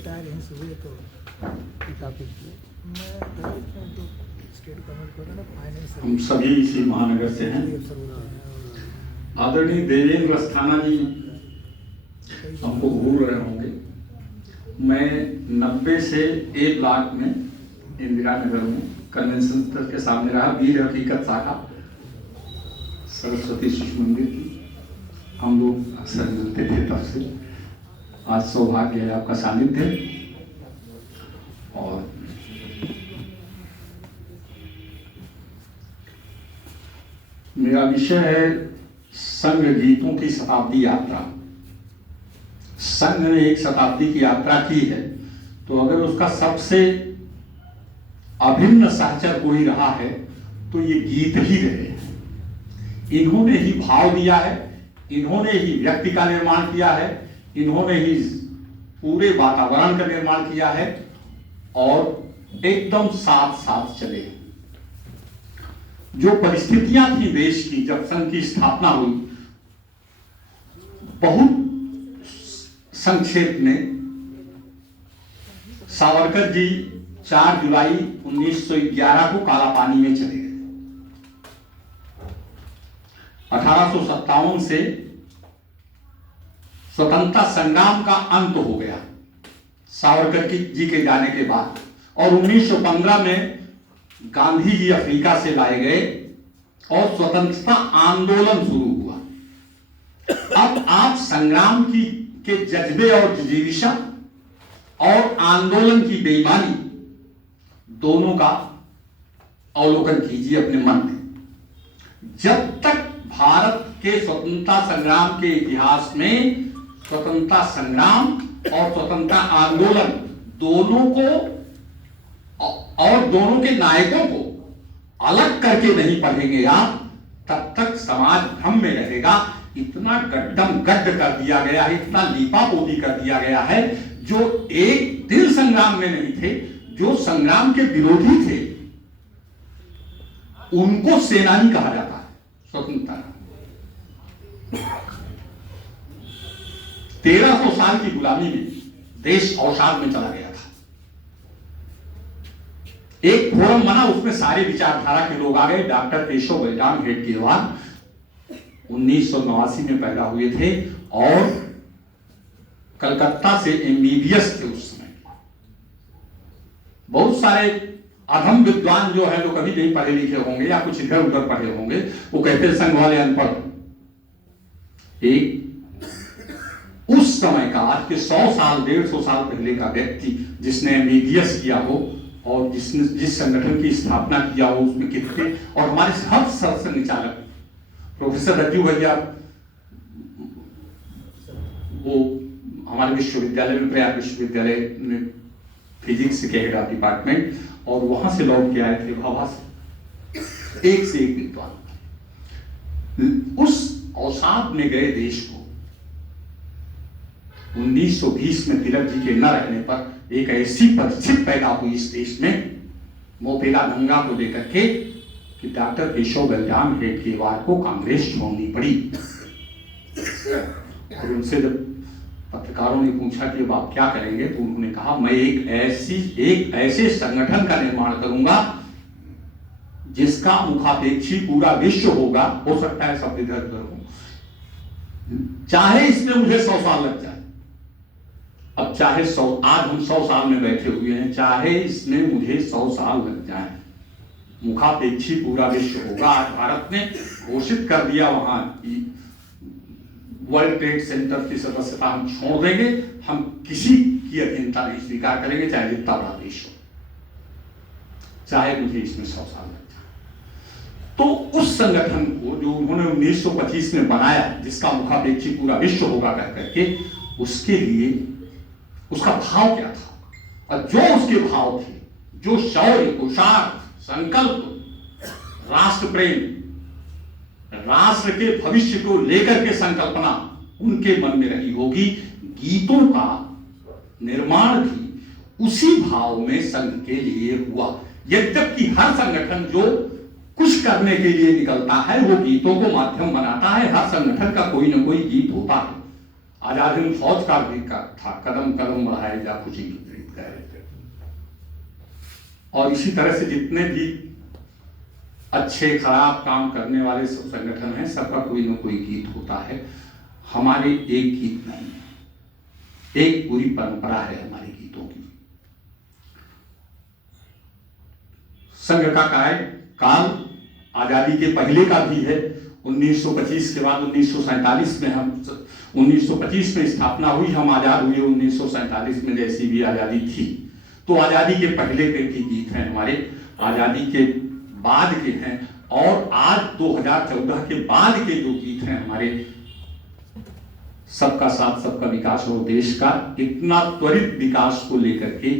Retire यहीं से हुए तो मैं तो स्टेट गवर्नमेंट को ना फाइनेंस हम सभी इसी महानगर से हैं। आदरणीय देवेंद्र अस्थाना जी हमको भूल रहे होंगे। मैं 90 से A ब्लॉक में इंदिरा नगर में कन्वेंशन सेंटर के सामने रहा। वीर हकीकत शाखा सरस्वती शिशु मंदिर की हम लोग अक्सर मिलते थे तब से। आज सौभाग्य है आपका सानिध्य। और मेरा विषय है संघ गीतों की शताब्दी यात्रा। संघ ने एक शताब्दी की यात्रा की है, तो अगर उसका सबसे अभिन्न सहचर कोई रहा है तो ये गीत ही रहे हैं। इन्होंने ही भाव दिया है, इन्होंने ही व्यक्ति का निर्माण किया है, इन्होंने ही पूरे वातावरण का निर्माण किया है और एकदम साथ साथ चले। जो परिस्थितियां थी देश की जब संघ की स्थापना हुई, बहुत संक्षेप में सावरकर जी 4 जुलाई 1911 को काला पानी में चले गए। 1857 से स्वतंत्रता संग्राम का अंत हो गया सावरकर जी के जाने के बाद, और 1915 में गांधी जी अफ्रीका से लाए गए और स्वतंत्रता आंदोलन शुरू हुआ। अब आप संग्राम के जज्बे और जिजीविषा और आंदोलन की बेईमानी दोनों का अवलोकन कीजिए अपने मन में। जब तक भारत के स्वतंत्रता संग्राम के इतिहास में स्वतंत्रता संग्राम और स्वतंत्रता आंदोलन दोनों को और दोनों के नायकों को अलग करके नहीं पढ़ेंगे आप, तब तक समाज भ्रम में रहेगा। इतना गड्ढम गड्ढ कर दिया गया है, इतना लीपापोती कर दिया गया है। जो एक दिल संग्राम में नहीं थे, जो संग्राम के विरोधी थे, उनको सेनानी कहा जाता है। स्वतंत्रता 1300 साल की गुलामी में देश अवसाद में चला गया था। एक फोरम बना, उसमें सारे विचारधारा के लोग आ गए। डॉक्टर केशव बलिराम हेडगेवार 1989 में पैदा हुए थे और कलकत्ता से MBBS थे उस समय। बहुत सारे अधम विद्वान जो है, जो कभी नहीं पढ़े लिखे होंगे या कुछ इधर उधर पढ़े होंगे, वो कहते संघ वाले अनपढ़। एक उस समय का, आज के 100 साल 150 साल पहले का व्यक्ति जिसने MBBS किया हो और जिसने जिस संगठन की स्थापना किया हो, उसमें कितने, और हमारे हर संचालक प्रोफेसर रज्जू भैया, वो हमारे विश्वविद्यालय में, प्रयाग विश्वविद्यालय में फिजिक्स के हेड ऑफ डिपार्टमेंट, और वहां से लौट के आए थे भाभा से। एक से एक विद्वान उस अवसाद में गए देश को। 1920 में तिलक जी के न रहने पर एक ऐसी परिस्थिति पैदा हुई इस देश में, मोपेला दंगा को लेकर के, कि डॉक्टर केशव बलिराम हेडगेवार को कांग्रेस छोड़नी पड़ी। और उनसे जब पत्रकारों ने पूछा कि अब आप क्या करेंगे, तो उन्होंने कहा मैं एक ऐसे संगठन का निर्माण करूंगा जिसका मुखापेक्षी पूरा विश्व होगा। हो सकता है सब इधर उधर हो, चाहे इसमें मुझे 100 साल लग जाए। अब चाहे 100, आज हम 100 साल में बैठे हुए हैं, चाहे इसमें मुझे 100 साल लग जाए, मुखापेक्षी पूरा विश्व होगा। आज भारत ने घोषित कर दिया वहां की वर्ल्ड ट्रेड सेंटर की सदस्यता हम छोड़ देंगे, हम किसी की अधीनता नहीं स्वीकार करेंगे, चाहे जितना बड़ा देश हो, चाहे मुझे इसमें 100 साल लग जाए। तो उस संगठन को जो उन्होंने 1925 में बनाया, जिसका मुखापेक्षी पूरा विश्व होगा कह करके, उसके लिए उसका भाव क्या था, और जो उसके भाव थे, जो शौर्य, पुरुषार्थ, संकल्प, राष्ट्र प्रेम, राष्ट्र के भविष्य को लेकर के संकल्पना उनके मन में रही होगी। गीतों का निर्माण भी उसी भाव में संघ के लिए हुआ। यद्यपि हर संगठन जो कुछ करने के लिए निकलता है, वो गीतों को माध्यम बनाता है। हर संगठन का कोई ना कोई गीत होता है, आजाद हिंद फौज का भी था, कदम कदम बढ़ाए जा खुशी की प्रीत गए। और इसी तरह से जितने भी अच्छे खराब काम करने वाले सब संगठन हैं, सबका कोई ना कोई गीत होता है। हमारे एक गीत नहीं है, एक पूरी परंपरा है हमारे गीतों की। संघ का काल आजादी के पहले का भी है। 1925 के बाद 1947 में हम 1925 में स्थापना हुई, हम आजाद हुए 1947 में, जैसी भी आजादी थी। तो आजादी के पहले के भी गीत हैं हमारे, आजादी के बाद के हैं, और आज 2014 के बाद के जो गीत हैं हमारे, सबका साथ सबका विकास और देश का इतना त्वरित विकास को लेकर के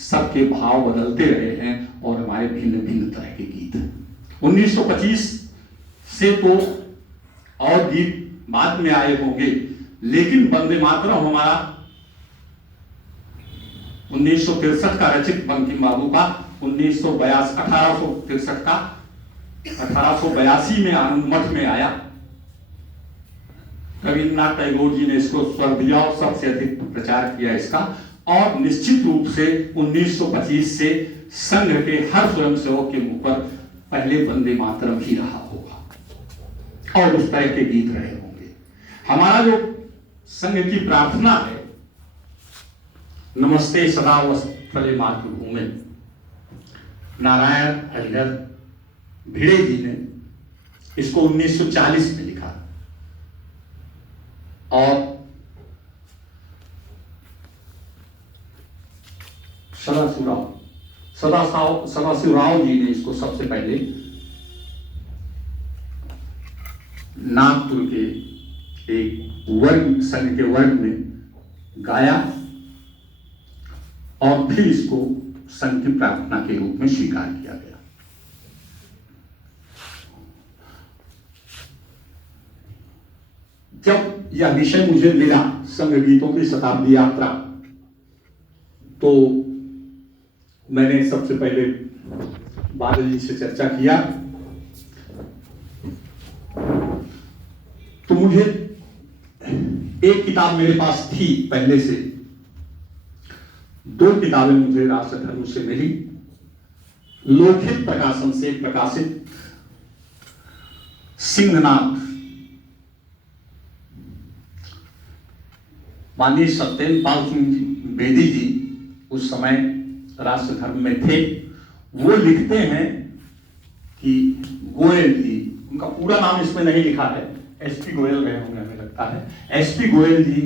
सबके भाव बदलते रहे हैं, और हमारे भिन्न भिन्न तरह के गीत हैं। 1925 से तो और गीत बाद में आए होंगे, लेकिन वंदे मातरम हमारा 1963 का रचित बंकिम बाबू का 1863 का 1882 में आनंद मठ में आया। रविन्द्रनाथ टैगोर जी ने इसको स्वर दिया और सबसे अधिक प्रचार किया इसका। और निश्चित रूप से 1925 से संघ के हर स्वयंसेवक के मुंह पर पहले वंदे मातरम ही रहा होगा, और उस तरह के गीत रहे होंगे। हमारा जो संघ की प्रार्थना है, नमस्ते सदा वत्सले मातृभूमि, नारायण हरिहर भिड़े जी ने इसको 1940 में लिखा, और सदाशिवराव जी ने इसको सबसे पहले नागपुर के एक वर्ग, संघ के वर्ग में गाया, और फिर इसको संघ की प्रार्थना के रूप में स्वीकार किया गया। जब यह विषय मुझे मिला, संघ गीतों की शताब्दी यात्रा, तो मैंने सबसे पहले बादल जी से चर्चा किया। तो मुझे एक किताब मेरे पास थी पहले से, दो किताबें मुझे राष्ट्र धर्म से मिली। लोकहित प्रकाशन से प्रकाशित सिंहनाथ, माननीय सत्येंद्र पाल सिंह बेदी जी उस समय राष्ट्र धर्म में थे। वो लिखते हैं कि गोयल जी, उनका पूरा नाम इसमें नहीं लिखा है, एसपी गोयल रहे होंगे हमें लगता है, एसपी गोयल जी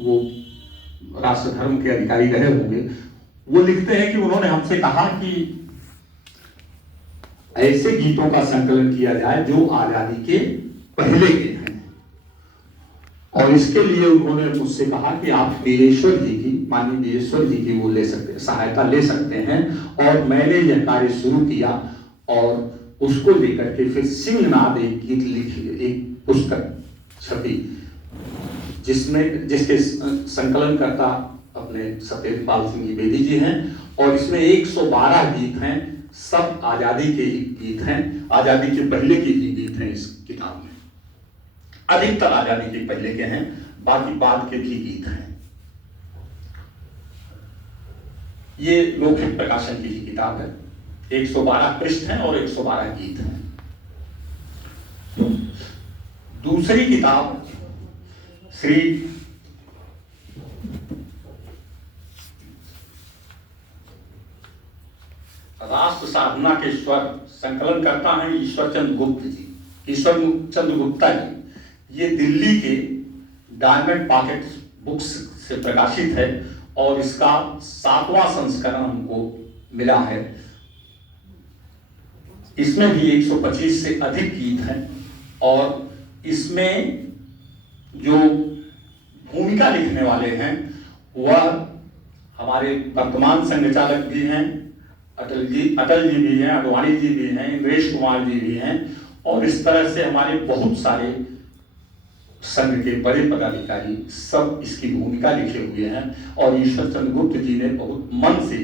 वो राष्ट्र धर्म के अधिकारी रहे होंगे। वो लिखते हैं कि उन्होंने हमसे कहा कि ऐसे गीतों का संकलन किया जाए जो आजादी के पहले के हैं, और इसके लिए उन्होंने मुझसे कहा कि आप वीरेश्वर जी की, माननीय वीरेश्वर जी की वो ले सकते, सहायता ले सकते हैं। और मैंने यह कार्य शुरू किया, और उसको लेकर के फिर सिंहनाद एक गीत लिखी, एक पुस्तक छपी, जिसके संकलन करता अपने सत्येंद्र पाल सिंह बेदी जी हैं, और इसमें 112 गीत हैं, सब आजादी के ही गीत हैं, आजादी के पहले के ही गीत हैं। इस किताब में अधिकतर आजादी के पहले के हैं, बाकी बाद के भी गीत हैं। ये लोकहित प्रकाशन की ही किताब है, 112 पृष्ठ हैं और 112 गीत हैं। दूसरी किताब श्री राष्ट्र साधना के स्वर संकलन करता है ईश्वर चंद्र गुप्त जी, ईश्वर चंद्र गुप्ता जी। ये दिल्ली के डायमंड पॉकेट बुक्स से प्रकाशित है, और इसका 7वां संस्करण हमको मिला है। इसमें भी 125 से अधिक गीत हैं, और इसमें जो भूमिका लिखने वाले हैं वह हमारे वर्तमान संघचालक भी हैं, अटल जी भी हैं, अडवाणी जी भी हैं, इंद्रेश कुमार जी भी हैं, और इस तरह से हमारे बहुत सारे संघ के बड़े पदाधिकारी सब इसकी भूमिका लिखे हुए हैं। और ईश्वर चंद्र गुप्त जी ने बहुत मन से